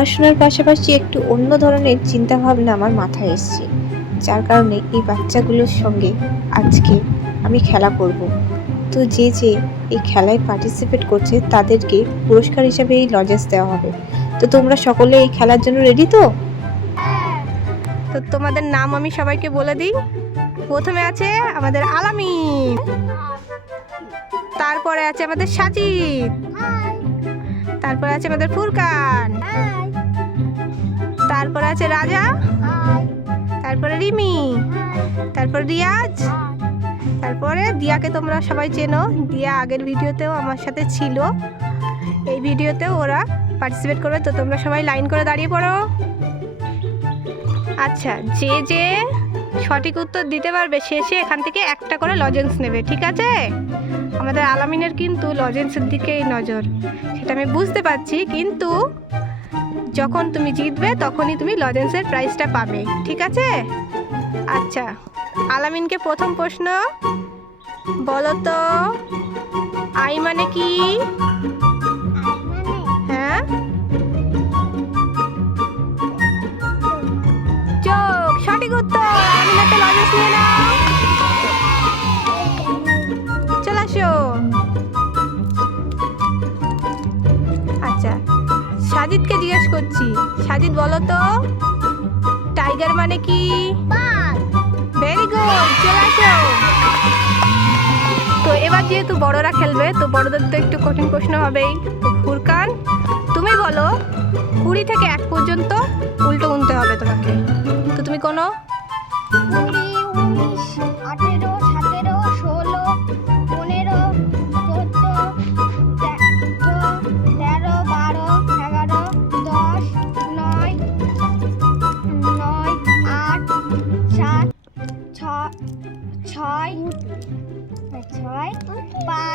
পড়াশোনার পাশাপাশি একটু অন্য ধরনের চিন্তাভাবনা আমার মাথায় এসছে। যার কারণে এই বাচ্চাগুলোর সঙ্গে আজকে আমি খেলা করব। তো যে যে এই খেলায় পার্টিসিপেট করছে, তাদেরকে পুরস্কার হিসাবে এই লজেন্স দেওয়া হবে। তো তোমরা সকলে এই খেলার জন্য রেডি তো? তো তোমাদের নাম আমি সবাইকে বলে দিই। প্রথমে আছে আমাদের আলামিন। তারপরে আছে আমাদের সাজিদ। তারপরে আছে আমাদের ফুরকান। তারপরে আছে রাজা। তারপরে রিমি। তারপর রিয়াজ। তারপরে দিয়াকে তোমরা সবাই চেনো। দিয়া আগের ভিডিওতেও আমার সাথে ছিল। এই ভিডিওতেও ওরা পার্টিসিপেট করবে। তো তোমরা সবাই লাইন করে দাঁড়িয়ে পড়ো। আচ্ছা যে যে সঠিক উত্তর দিতে পারবে সে সে এখান থেকে একটা করে লজেন্স নেবে ঠিক আছে? আমাদের আলামিনের কিন্তু লজেন্সের দিকেই নজর। সেটা আমি বুঝতে পারছি কিন্তু যখন তুমি জিতবে, তখনই তুমি লজেন্সের প্রাইজটা পাবে। ঠিক আছে? আচ্ছা আলামিনকে প্রথম প্রশ্ন। বলো তো আই মানে কি? সাজিদ বলো তো? টাইগার মানে কি? ভেরি গুড চলে আসো। তো এবার যেহেতু বড়রা খেলবে তো বড়দের তো একটু কঠিন প্রশ্ন হবেই। ফুরকান তুমি বলো কুড়ি থেকে এক পর্যন্ত উল্টো গুনতে হবে তোমাকে। তো তুমি কোনো?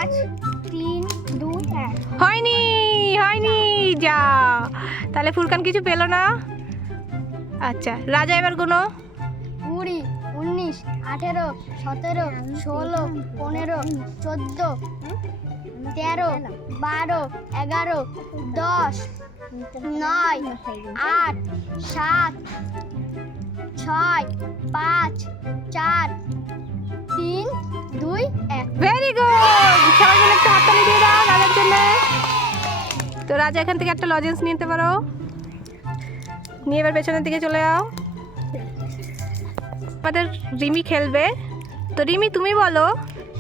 পাঁচ তিন দুই এক। হয়নি হয়নি যা। তাহলে ফুরকান কিছু পেল না? আচ্ছা রাজা এবার কোনো কুড়ি উনিশ আঠেরো সতেরো ষোলো পনেরো চোদ্দ তেরো বারো এগারো দশ নয় আট সাত ছয় পাঁচ রাজা, এখান থেকে একটা লজেন্স নিতে পারো। নিয়ে এবার পেছনের দিকে চলে যাও। আমাদের রিমি খেলবে। তো রিমি, তুমি বলো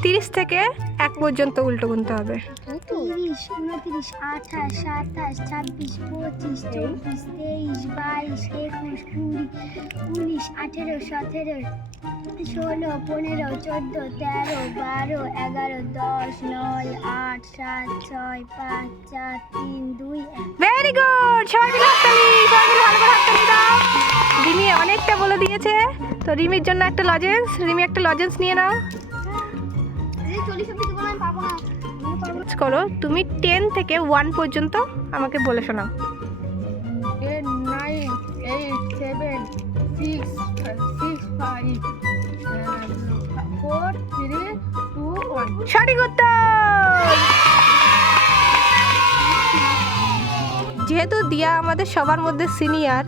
তিরিশ থেকে এক পর্যন্ত উল্টো গুনতে হবে। তিরিশ উনত্রিশ আঠাশ সাতাশ ছাব্বিশ পঁচিশ চব্বিশ তেইশ বাইশ একুশ কুড়ি উনিশ আঠেরো সতেরো ষোলো পনেরো চোদ্দ তেরো বারো এগারো দশ নয় আট সাত ছয় পাঁচ চার তিন দুই ভেরি গুড সবাই মিলে হাততালি সবাই মিলে ভালো করে হাততালি দাও। রিমি অনেকটা বলে দিয়েছে। তো রিমির জন্য একটা লজেন্স রিমি একটা লজেন্স নিয়ে নাও। করো তুমি টেন থেকে ওয়ান পর্যন্ত আমাকে বলে শোনাও। সঠিক উত্তর যেহেতু দিয়া আমাদের সবার মধ্যে সিনিয়র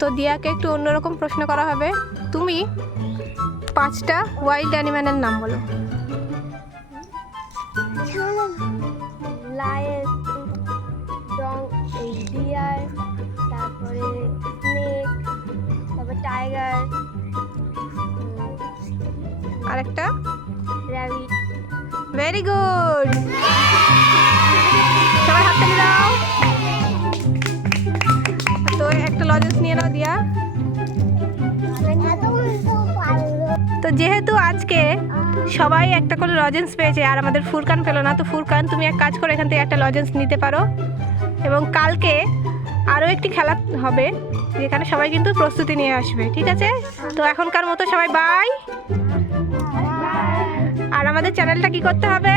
তো দিয়াকে একটু অন্যরকম প্রশ্ন করা হবে। তুমি পাঁচটা ওয়াইল্ড অ্যানিম্যালের নাম বলো। আরেকটা? র্যাবিট ভেরি গুড সবাই হাততালি দাও তো একটা লজেন্স নিয়ে নাও দিয়া। তো যেহেতু আজকে সবাই একটা করে লজেন্স পেয়েছে আর আমাদের ফুরকান পেল না তো ফুরকান তুমি এক কাজ করে এখান থেকে একটা লজেন্স নিতে পারো। এবং কালকে আরও একটি খেলা হবে যেখানে সবাই কিন্তু প্রস্তুতি নিয়ে আসবে ঠিক আছে? তো এখনকার মতো সবাই বাই আর আমাদের চ্যানেলটা কি করতে হবে?